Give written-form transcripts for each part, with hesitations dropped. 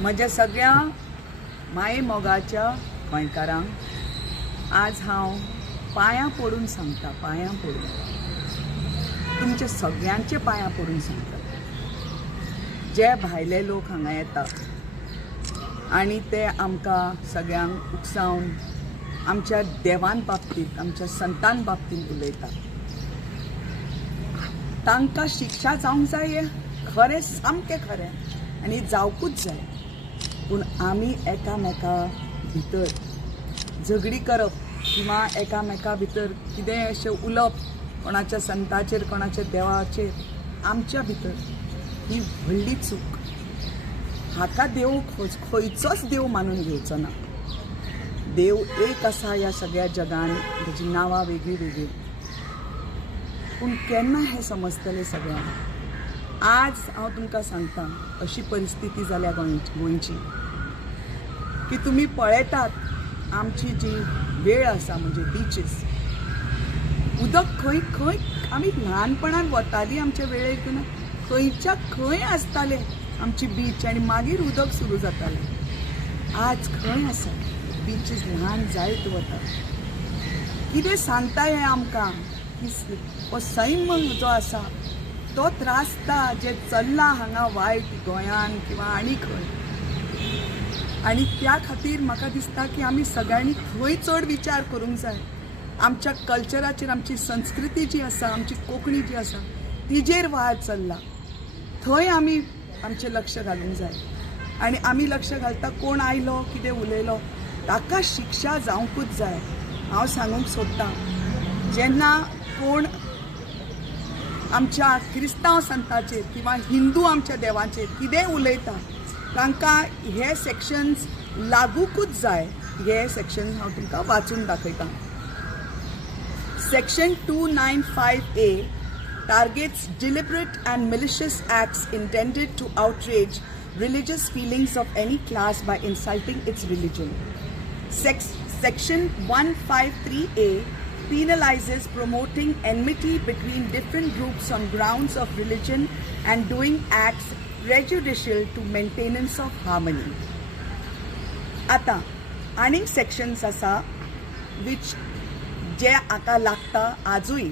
म्हज्या सगळ्या माये मोगाच्या गोंयकारांक आज हांव पांयां पडून सांगता, पांयां पडून, तुमच्या सगळ्यांचे पांयां पडून सांगता, जे भायले लोक हांगा येता आनी ते आमकां सगळ्यांक उकसावन आमच्या देवान बाबतींत, आमच्या संतान बाबतींत उलयता, तांकां शिक्षा जावंक जाय हें खरें, सामकें खरें आनी जावकूच जाय. पूण आमी एकामेका भितर झगडी करप किंवा एकामेका भितर कितेंय अशें उलोवप कोणाच्या संताचेर, कोणाच्या देवाचेर, आमच्या भितर ही व्हडली चूक. हाका देव खंयचोच देव मानून घेवचो ना. देव एक आसा ह्या सगळ्या जगान, ताची नांवां वेगळीं वेगळीं. पूण केन्ना हें समजतलें सगळ्यांक? आज हांव तुमकां सांगता, अशी परिस्थिती जाल्या गोंयची की तुमी पळयतात आमची जी वेळ आसा, म्हणजे बिचीस, उदक खंय खंय आमी ल्हानपणान वतालीं आमच्या वेळेक ना, खंयच्या खंय आसतालें आमची बीच आनी मागीर उदक सुरू जातालें. आज खंय आसा बिचीस ल्हान जायत वता. कितें सांगता हें आमकां की हो सैम जो आसा तो त्रासता जे चल्ला हांगा वायट गोंयान किंवा आनी खंय. आनी त्या खातीर म्हाका दिसता की आमी सगळ्यांनी थंय चड विचार करूंक जाय. आमच्या कल्चराचेर, आमची संस्कृती जी आसा, आमची कोंकणी जी आसा, तिजेर वार चल्ला, थंय आमी आमचें लक्ष घालूंक जाय. आनी आमी लक्ष घालता कोण आयलो, कितें उलयलो, ताका शिक्षा जावंकूच जाय. हांव सांगूंक सोदतां, जेन्ना कोण आमच्या क्रिस्तांव संतांचेर किंवा हिंदू आमच्या देवांचेर कितेंय उलयता, तांकां हे सेक्शन्स लागूकूच जाय. हे सेक्शन हांव तुमकां वाचून दाखयतां. Section 295A targets deliberate and malicious acts intended to outrage religious feelings of any class by inciting its religion. Section 153A penalizes promoting enmity between different groups on grounds of religion and doing acts prejudicial to maintenance of harmony. आता आनीक sections आसा which जे आका लागता आजूय.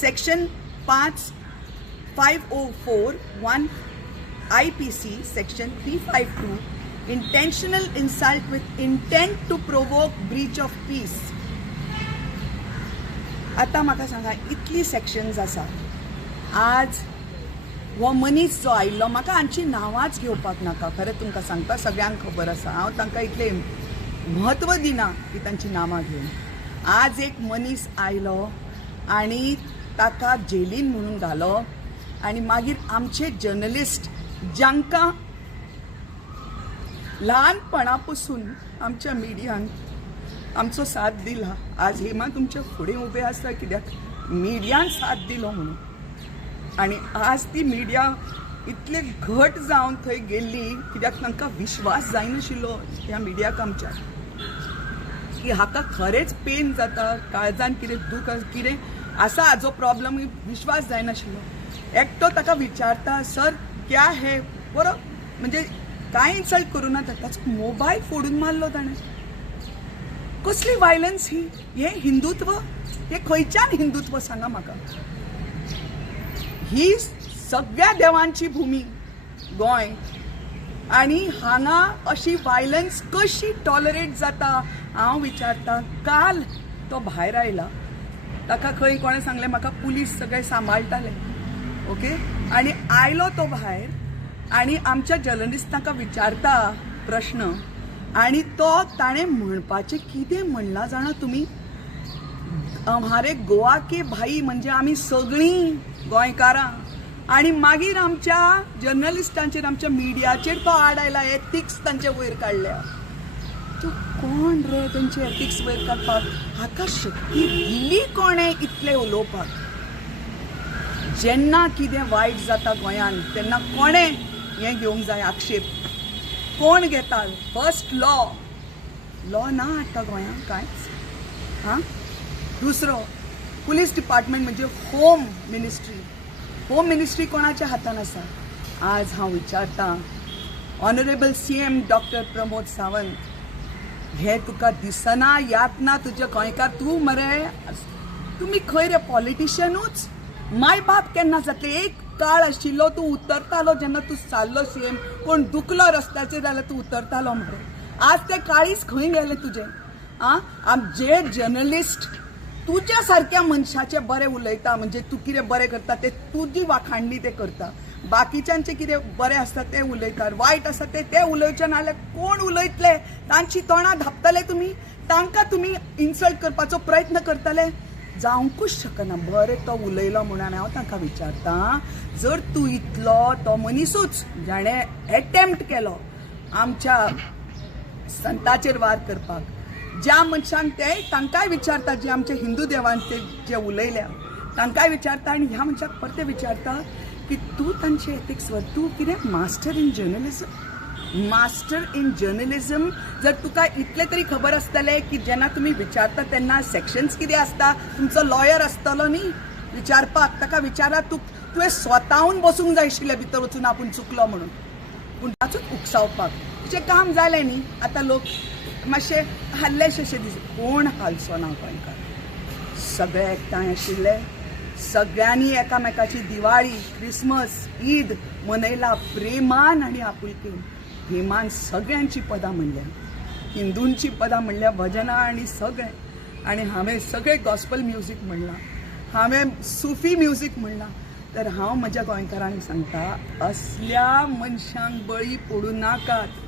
Section 504(1) IPC section 352 intentional insult with intent to provoke breach of peace. आता म्हाका सांगा, इतली सेक्शन्स आसा. आज हो मनीस जो आयिल्लो, म्हाका हांची नांवांच घेवपाक नाका, खरें तुमकां सांगता, सगळ्यांक खबर आसा. हांव तांकां इतलें म्हत्व दिना की तांची नांवां घेवन. आज एक मनीस आयलो आनी ताका जेलीन म्हणून घालो आनी मागीर आमचे जर्नलिस्ट, जांकां ल्हानपणा पसून आमच्या मिडियान आमचो साथ दिला, आज हेमा तुमच्या फुडें उबे आसा कित्याक मिडियान साथ दिलो म्हणून. आनी आज ती मिडिया इतले घट जावन थंय गेल्ली कित्याक तांकां विश्वास जायनाशिल्लो ह्या मिडियाक आमच्या, की हाका खरेंच पेन जाता, काळजान कितें दूख कितें आसा, हाजो प्रॉब्लम, विश्वास जायनाशिल्लो. एकटो ताका विचारता, सर क्या है, बरो म्हणजे कांय इन्सल्ट करूं ना, ताचो मोबायल फोडून मारलो ताणें. कसली वायलन्स ही? हें हिंदुत्व? हें खंयच्यान हिंदुत्व सांगा म्हाका? ही सगळ्या देवांची भुमी गोंय, आनी हांगा अशी वायलन्स कशी टॉलरेट जाता? हांव विचारता. काल तो भायर आयला, ताका खंय कोणें सांगलें म्हाका पुलीस सगळे सांबाळटाले, ओके, आनी आयलो तो भायर आनी आमच्या जर्नलिस्टांका विचारता प्रश्न, आनी तो ताणें म्हणपाचें कितें म्हणलां जाणा तुमी? हमारे गोवा के भाई, म्हणजे आमी सगळीं गोंयकारां. आनी मागीर आमच्या जर्नलिस्टांचेर, आमच्या मिडियाचेर तो आड आयला, एथिक्स तांचे वयर काडल्या. तूं कोण रे तांचे एथिक्स वयर काडपाक? हाका शक्ती दिली कोणें इतलें उलोवपाक? जेन्ना कितें वायट जाता गोंयान तेन्ना कोणें हें घेवंक जाय आक्षेप? कोण घेता? फर्स्ट लॉ ना आतां गोंयान कांयच. हां, दुसरो पुलीस डिपार्टमेंट म्हणजे होम मिनिस्ट्री. होम मिनिस्ट्री कोणाच्या हातान आसा? आज हांव विचारता, ऑनरेबल CM डॉक्टर प्रमोद सावंत हे तुका दिसना यातना तुझे गोंयकार तूं मरे तुमी खंय रे पॉलिटिशियनूच माय बाप केन्ना जातले एक काळ आशिल्लो तूं उतरतालो जेन्ना तूं चाललो CM कोण दुखलो रस्त्याचेर जाल्यार तूं उतरतालो मरे आज ते काळीच खंय गेले तुजे जे जर्नलिस्ट तुझ्या सारक्या मनशाचे बरे उलयता म्हणजे तूं कितें बरें करता ते तुजी वाखाणणी ते करता बाकीच्यांचे कितें बरें आसता ते उलयतात वायट आसता ते उलयचे नाल्यार कोण उलयतले तांची तोंडां धापतले तुमी तांकां तुमी इन्सल्ट करपाचो प्रयत्न करतले जावंकूच शकना बरें तो उलयलो म्हणून हांव तांकां विचारतां जर तूं इतलो तो मनीसूच जाणें एटेम्प्ट केलो आमच्या संताचेर वार करपाक ज्या मनशांक ते तांकांय विचारता जे आमचे हिंदू देवान ते जे उलयल्या तांकांय विचारता आनी ह्या मनशाक परते विचारता की तूं तांचे एथिक्स वर तूं कितें मास्टर इन जर्नलिझम जर तुका इतले तरी खबर आसतलें की जेन्ना तुमी विचारता तेन्ना सेक्शन्स कितें आसता तुमचो लॉयर आसतलो न्ही विचारपाक ताका विचारा तुवें स्वताहून बसूंक जाय आशिल्लें भितर वचून आपूण चुकलो म्हणून पूण ताचूच उकसावपाक तुजें काम जालें न्ही आतां लोक मातशे हल्लेशे अशें दीस कोण हालचो ना गोंयकार सगळे एकठांय आशिल्ले सगळ्यांनी एकामेकाची दिवाळी क्रिसमस ईद मनयला प्रेमान आनी आपुलकेन हेमान सगळ्यांची पदां म्हणल्या हिंदूंची पदां म्हणल्या भजनां आनी सगळें आनी हांवें सगळें गॉस्पल म्युजीक म्हणलां हांवें सुफी म्युजीक म्हणलां तर हांव म्हज्या गोंयकारांक सांगता असल्या मनशांक बळी पडूं नाकात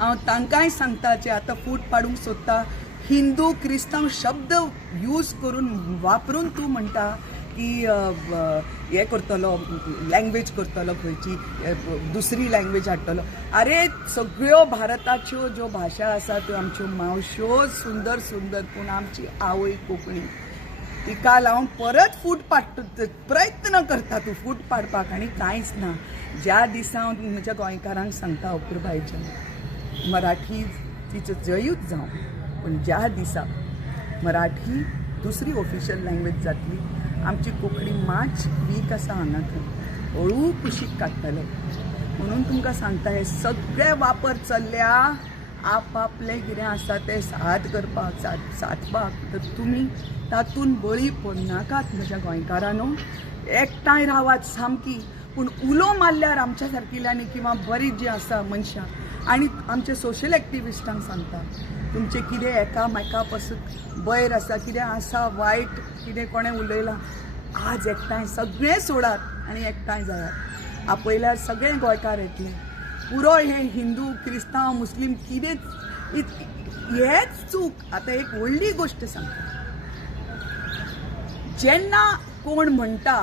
हांव तांकांय सांगता जे आतां फूट पाडूंक सोदता हिंदू क्रिस्तांव शब्द यूज करून वापरून तूं म्हणटा की हे करतलो लँग्वेज करतलो खंयची दुसरी लँग्वेज हाडटलो आरे सगळ्यो भारताच्यो ज्यो भाशा आसा त्यो आमच्यो मावश्यो सुंदर सुंदर पूण आमची आवय कोंकणी तिका लावन परत फूट पाड प्रयत्न करता तूं फूट पाडपाक आनी कांयच ना ज्या दिसा हांव म्हज्या गोंयकारांक सांगता अपुरबायच्या मराठी तिचो जयूच जावं पण ज्या दिसा मराठी दुसरी ऑफिशियल लँग्वेज जातली आमची कोंकणी मातशी वीक आसा हांगा थंय हळू कुशीक काडटले म्हणून तुमकां सांगता हे सगळे वापर चल्ल्या आपआपलें कितें आसा तें साद करपाक सादपाक तर तुमी तातूंत बळी पडनाकात म्हज्या गोंयकारांनो एकठांय रावात सामकी पूण उलो मारल्यार आमच्या सारकिल्यांनी किंवा बरीं जीं आसा मनशां आनी आमचे सोशल एक्टिविस्टांक सांगता तुमचे कितें एकामेका पासून बैर आसा कितें आसा वायट कितें कोणें उलयलां आज एकठांय सगळें सोडात आनी एकठांय जायात आपयल्यार सगळे गोंयकार येतले पुरो हे हिंदू क्रिस्तांव मुस्लीम कितें हेच चूक आतां एक व्हडली गोश्ट सांगता जेन्ना कोण म्हणटा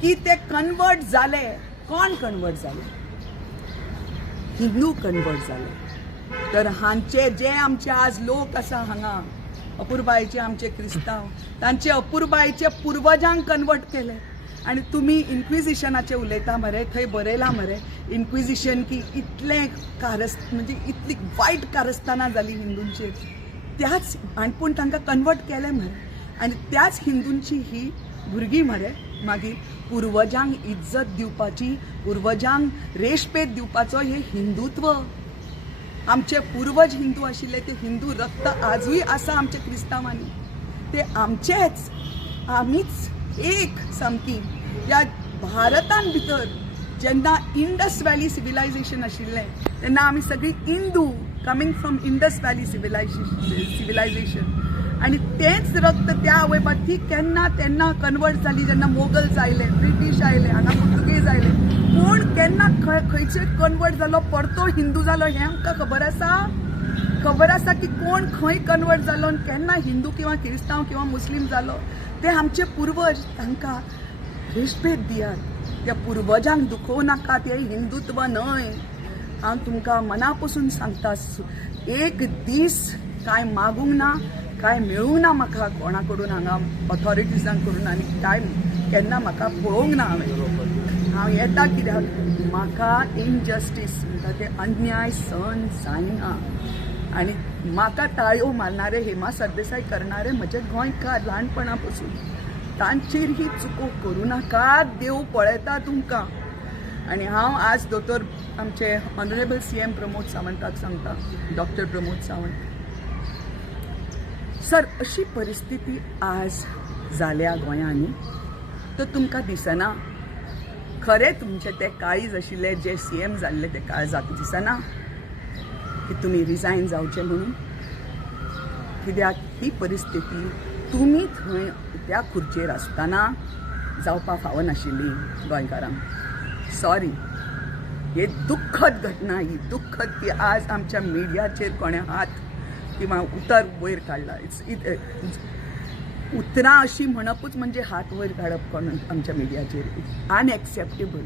की ते कन्वर्ट जाले कोण कन्वर्ट जाले हिंदू कन्वर्ट जाले तर हांचे जे आमचे आज लोक आसा हांगा अपुरबायेचे आमचे क्रिस्तांव तांचे अपुरबायेचे पुर्वजांक कन्वर्ट केले आनी तुमी इन्क्विजिशनाचे उलयता मरे थंय बरयलां मरे इन्क्विजिशन की इतलें म्हणजे इतली वायट कारस्थानां जालीं हिंदूंचेर त्याच आनी पूण तांकां कन्वर्ट केलें मरे आनी त्याच हिंदूंची ही भुरगीं मरे मागीर पुर्वजांक इज्जत दिवपाची पुर्वजांक रेशपेत दिवपाचो हे हिंदुत्व आमचे पुर्वज हिंदू आशिल्ले ते हिंदू रक्त आजूय आसा आमच्या क्रिस्तांवांनी ते आमचेच आमीच एक सामकी ह्या भारतान भितर जेन्ना इंडस व्हॅली सिविलायझेशन आशिल्लें तेन्ना आमी सगळीं Hindu coming from Indus valley civilisation आनी तेंच रक्त त्या आवयबाप ती केन्ना तेन्ना कन्वर्ट जाली जेन्ना मोगल्स आयले ब्रिटीश आयले हांगा पुर्तुगेज आयले पूण केन्ना खंयचे कन्वर्ट जालो परतो हिंदू जालो हें आमकां खबर आसा की कोण खंय कन्वर्ट जालो आनी केन्ना हिंदू किंवा क्रिस्तांव किंवा मुस्लीम जालो ते आमचे पुर्वज तांकां रेस्पेद दियात त्या पुर्वजांक दुखोव नाकात हें हिंदुत्व न्हय हांव तुमकां मना पासून सांगता एक दीस कांय मागूंक ना कांय मेळूंक ना म्हाका कोणा कडून हांगा ऑथॉरिटीजां कडून आनी कांय केन्ना म्हाका पळोवंक ना हांव येता कित्याक म्हाका इनजस्टीस म्हणटा ते अन्याय सहन जायना आनी म्हाका ताळयो मारणारे हेमा सरदेसाय करणारे म्हजे गोंयकार ल्हानपणा पासून तांचेर ही चुको करूं नाका देव पळयता तुमकां आनी हांव आज दोतोर आमचे ऑनरेबल CM प्रमोद सावंताक सांगता, डॉक्टर प्रमोद सावंत सर, अशी परिस्थिती आज जाल्या गोंयांनी तर तुमकां दिसना खरें तुमचे ते काळीज आशिल्ले जे CM जाल्ले ते काळजाक दिसना की तुमी रिजायन जावचे म्हणून? कित्याक ही परिस्थिती तुमी थंय त्या खुर्चेर आसतना जावपा फावो नाशिल्ली गोंयकारांक. सॉरी, हे दुख्खद घटना, ही दुख्खद की आज आमच्या मिडियाचेर कोणे हात किंवा उतर वयर काडला. उतरां अशी म्हणपूच म्हणजे हात वयर काडप कोण आमच्या मिडियाचेर अनएक्सेप्टेबल.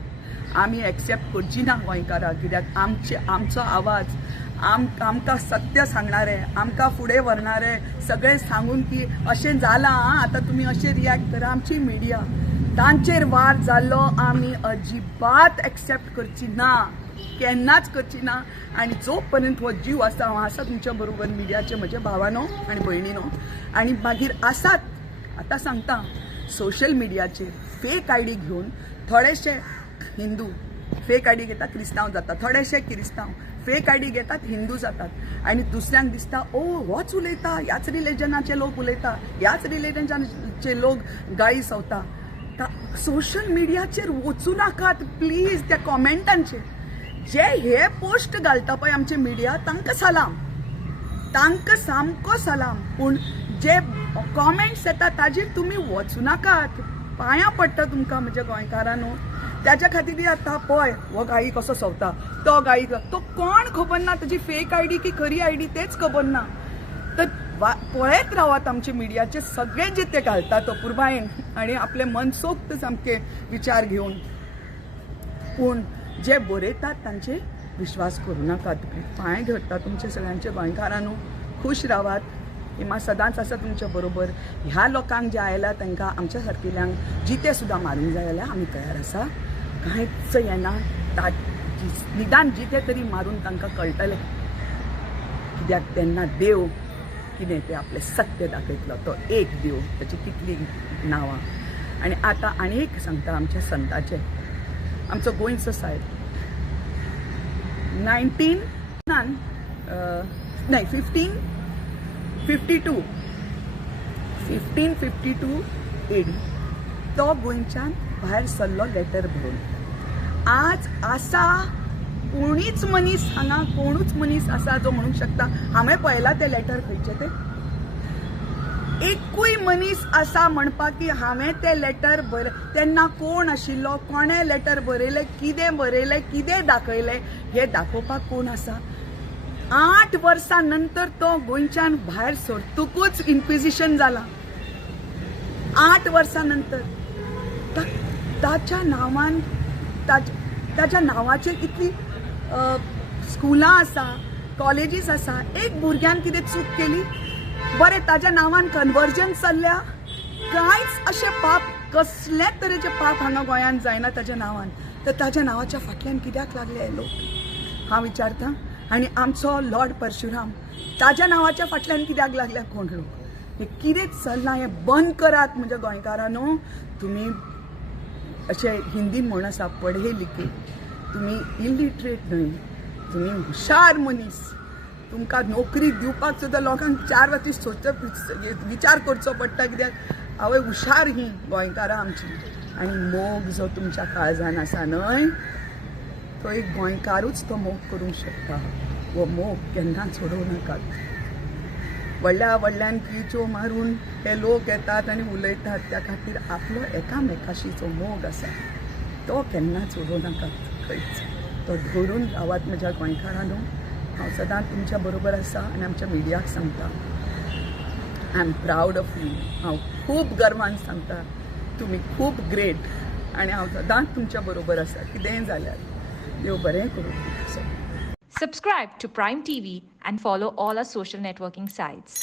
आमी एक्सेप्ट करची ना गोंयकारां, कित्याक आमचो आवाज आमकां सत्य सांगणारे, आमकां फुडें व्हरणारे सगळे सांगून की अशें जालां आतां तुमी अशें रियॅक्ट करा. आमची मिडिया तांचेर वार जाल्लो आमी अजिबात एक्सेप्ट करची ना, केन्नाच करची ना. आनी जो पर्यंत हो जीव आसा, हांव आसा तुमच्या बरोबर मिडियाचे म्हजे भावानो आनी भयणीनो. आनी मागीर आसात आतां सांगता सोशल मिडियाचेर फेक आयडी घेवन थोडेशे हिंदू फेक आयडी घेतात, क्रिस्तांव जातात, थोडेशे क्रिस्तांव फेक आयडी घेतात, हिंदू जातात. आनी दुसऱ्यांक दिसता ओ होच उलयता, ह्याच रिलिजनाचे लोक उलयता, ह्याच रिलिजनाचे लोक गाळी सवता. सोशल मिडियाचेर वचूं नाकात प्लीज. त्या कॉमेंटांचेर जे हे पोस्ट घालता पळय आमचे मिडिया तांकां सलाम, तांकां सामको सलाम. पूण जे कॉमेंट्स येता ताजेर तुमी वचूं नाकात. पांयां पडटा तुमकां म्हणजे गोंयकारांनो. त्याच्या खातीर आतां पळय हो गायी कसो सवता, तो गायी तो कोण खबर ना, ताजी फेक आयडी की खरी आयडी तेच खबर ना. तर पळयत रावात आमचे मिडियाचे सगळे जे ते घालता तो पुरबायेन आनी आपले मनसोक्त सामके विचार घेवन. पूण जे बरयतात तांचे विश्वास करूं नाकात. पांय धरता तुमचे सगळ्यांचे गोंयकारांनो. खुश रावात. हिमा सदांच आसा तुमच्या बरोबर. ह्या लोकांक जे आयला तांकां आमच्या सारकिल्यांक जिते सुद्दां मारूंक जाय जाल्यार आमी तयार आसा. कांयच येना. निदान जिते तरी मारून तांकां कळटलें, कित्याक तेन्ना देव कितें तें आपलें सत्य दाखयतलो. तो एक देव, ताची कितली नांवां. आनी आतां आनी एक सांगता आमच्या संताचें. आमचो गोंयचो साहेब 1552 AD तो गोंयच्यान भायर सरलो लेटर बरोवन. आज आसा कोणीच मनीस हांगा कोणूच मनीस आसा जो म्हणूंक शकता हांवें पळयलां तें लेटर खंयचें तें? एकूय मनीस आसा म्हणपाक की हांवें तें लेटर तेन्ना कोण आशिल्लो, कोणें लेटर बरयलें, कितें दाखयलें हें दाखोवपाक कोण आसा? 8 वर्सां नंतर तो गोंयच्यान भायर सरतकूच इन्क्विजिशन जालां. 8 वर्सां नंतर ताच्या नांवान ताच्या नांवाचेर इतली स्कुलां आसा, कॉलेजीस आसा. एक भुरग्यान कितें चूक केली, बरें ताच्या नांवान कन्वर्जन चल्ल्या. कांयच अशें पाप, कसलेच तरेचे पाप हांगा गोंयांत जायना ताच्या नांवान. तर ताच्या नांवाच्या फाटल्यान कित्याक लागले हे लोक हांव विचारतां. आनी आमचो लॉर्ड परशुराम ताच्या नांवाच्या फाटल्यान कित्याक लागल्या कोण लोक? हे कितें चल्लां हें बंद करात म्हणजे गोंयकारांनो. तुमी अशें हिंदीन म्हण आसा पढे लिखे, तुमी इलिटरेट न्हय, तुमी हुशार मनीस. तुमकां नोकरी दिवपाक सुद्दां लोकांक 4 वाटी विचार करचो पडटा, कित्याक आवय हुशार ही गोंयकारां आमची. आनी मोग जो तुमच्या काळजान आसा न्हय, तो एक गोंयकारूच तो मोग करूंक शकता. हो मोग केन्ना सोडूं नाकात. व्हडल्यान किल्च्यो मारून हे लोक येतात आनी उलयतात, त्या खातीर आपलो एकामेकाशी जो मोग आसा तो केन्ना सोडूं नाकात खंयच. तो धरून रावात म्हज्या गोंयकारांनो. हांव सदांच तुमच्या बरोबर आसा आनी आमच्या मिडियाक सांगता I am proud of you. हांव खूब गर्वान सांगता तुमी खूब ग्रेट. आनी हांव सदांच तुमच्या बरोबर आसा कितेंय जाल्यार. देव बरें करूं. Subscribe to Prime TV and follow all our social networking sites.